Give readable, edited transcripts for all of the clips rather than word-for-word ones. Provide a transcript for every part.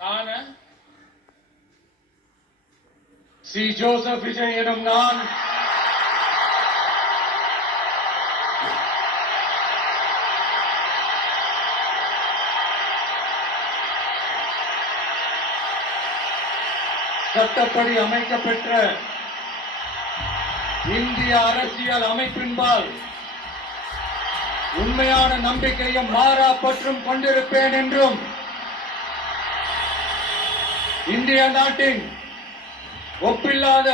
நான் C Joseph Vijay எனும் நான் சட்டப்படி அமைக்கப்பெற்ற இந்திய அரசியல் அமைப்பின்பால் உண்மையான நம்பிக்கையும் மாறா பற்றும் கொண்டிருப்பேன் என்றும் இந்திய நாட்டின் ஒப்பில்லாத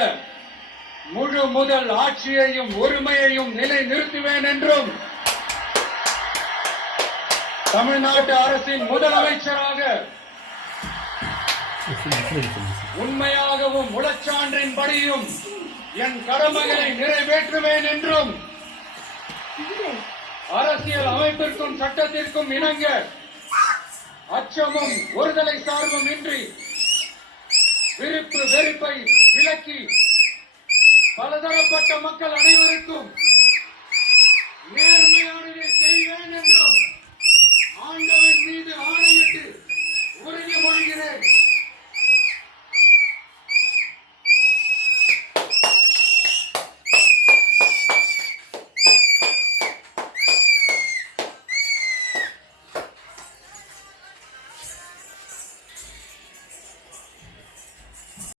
முழு முதல் ஆட்சியையும் உரிமையையும் நிலை நிறுத்துவேன் என்றும் தமிழ்நாட்டு அரசின் முதலமைச்சராக உண்மையாகவும் உளச்சான்றின்படியும் என் கடமைகளை நிறைவேற்றுவேன் என்றும் அரசியல் அமைப்பிற்கும் சட்டத்திற்கும் இணங்க அச்சமும் ஒருதலை சார்பும் இன்றி விருப்பு வெறுப்பை விலக்கி பலதரப்பட்ட மக்கள் அனைவருக்கும் நேர்மையானதை செய்வேன் என்றும் ஆண்டவன் மீது ஆணையிட்டு